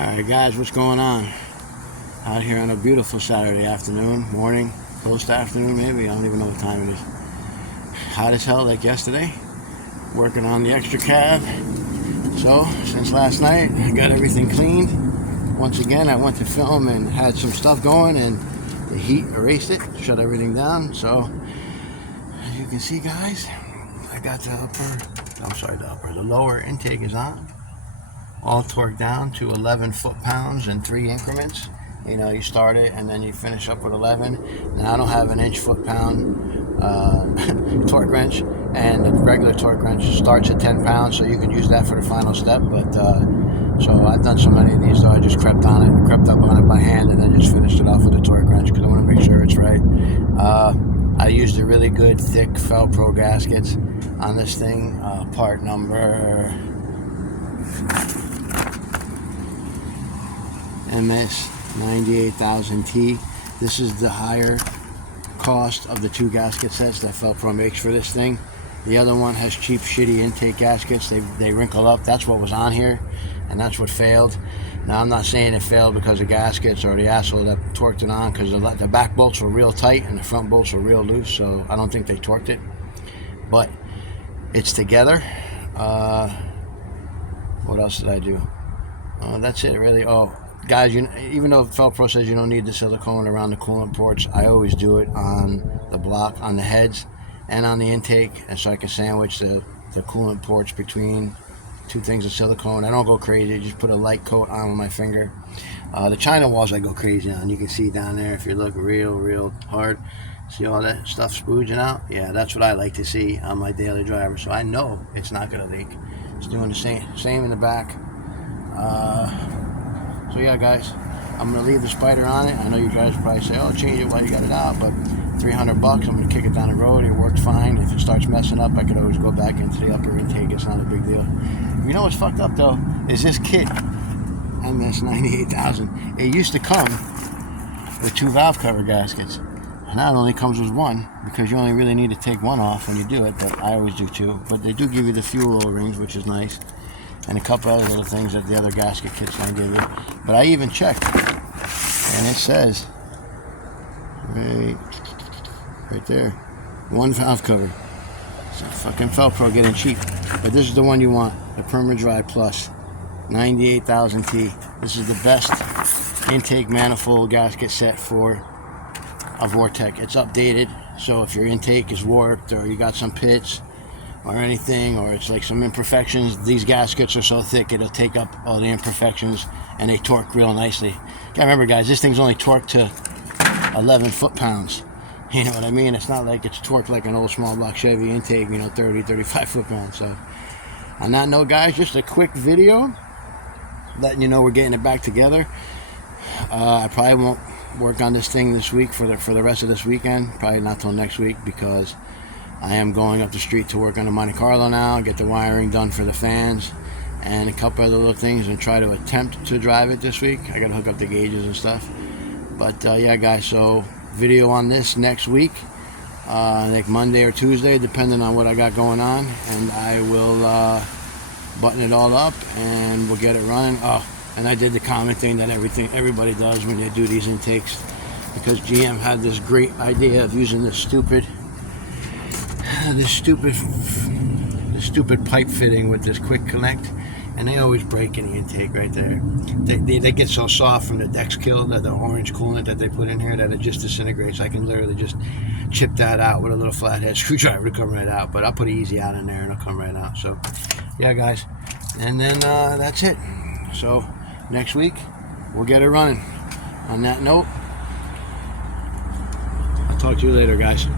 Alright guys, what's going on? Out here on a beautiful Saturday afternoon, morning, post-afternoon maybe, I don't even know what time it is. Hot as hell like yesterday. Working on the extra cab. So, since last night, I got everything cleaned. Once again, I went to film and had some stuff going and the heat erased it, shut everything down. So, as you can see guys, I got the lower intake is on. All torqued down to 11 foot-pounds in 3 increments. You know, you start it and then you finish up with 11. Now I don't have an inch foot-pound torque wrench, and the regular torque wrench starts at 10 pounds, so you can use that for the final step. But so I've done so many of these, so I just crept up on it by hand, and then just finished it off with the torque wrench because I want to make sure it's right. I used a really good thick Velcro gaskets on this thing. Part number MS 98000T. This is the higher cost of the 2 gasket sets that Velcro makes for this thing. The other one has cheap, shitty intake gaskets. They wrinkle up. That's what was on here, and that's what failed. Now, I'm not saying it failed because of gaskets or the asshole that torqued it on, because the back bolts were real tight and the front bolts were real loose, so I don't think they torqued it. But it's together. What else did I do? That's it, really. Oh, guys, even though Velcro says you don't need the silicone around the coolant ports, I always do it on the block, on the heads, and on the intake, and so I can sandwich the coolant ports between 2 things of silicone. I don't go crazy, just put a light coat on with my finger. The China walls I go crazy on. You can see down there if you look real hard. See all that stuff spooging out? Yeah, that's what I like to see on my daily driver, so I know it's not going to leak. It's doing the same in the back. So yeah guys, I'm going to leave the Spider on it. I know you guys probably say, oh, change it while you got it out, but $300, I'm going to kick it down the road. It worked fine. If it starts messing up, I could always go back into the upper intake. It's not a big deal. You know what's fucked up though, is this kit, MS 98000, it used to come with 2 valve cover gaskets. Now it only comes with 1, because you only really need to take 1 off when you do it, but I always do 2. But they do give you the fuel O-rings, which is nice, and a couple other little things that the other gasket kits don't give you. But I even checked, and it says right there, 1 valve cover. It's a fucking Velcro getting cheap. But this is the one you want, the Perma-Dry Plus 98000T. This is the best intake manifold gasket set for a Vortec. It's updated, so if your intake is warped or you got some pits or anything, or it's like some imperfections, these gaskets are so thick it'll take up all the imperfections, and they torque real nicely. Gotta remember guys, this thing's only torqued to 11 foot-pounds. You know what I mean? It's not like it's torqued like an old small block Chevy intake, 30-35 foot-pounds. So on that note guys, just a quick video letting you know we're getting it back together. I probably won't work on this thing this week for the rest of this weekend, probably not till next week, because I am going up the street to work on the Monte Carlo now, get the wiring done for the fans and a couple other little things, and try to attempt to drive it this week. I gotta hook up the gauges and stuff. But yeah guys, so video on this next week, like Monday or Tuesday, depending on what I got going on, and I will button it all up and we'll get it running. Oh, and I did the common thing that everybody does when they do these intakes, because GM had this great idea of using this stupid pipe fitting with this quick connect, and they always break in the intake right there. They get so soft from the Dex Kill, that the orange coolant that they put in here, that it just disintegrates. I can literally just chip that out with a little flathead screwdriver to come right out, but I'll put Easy out in there and it'll come right out. So yeah guys, and then that's it. So next week we'll get it running. On that note, I'll talk to you later guys.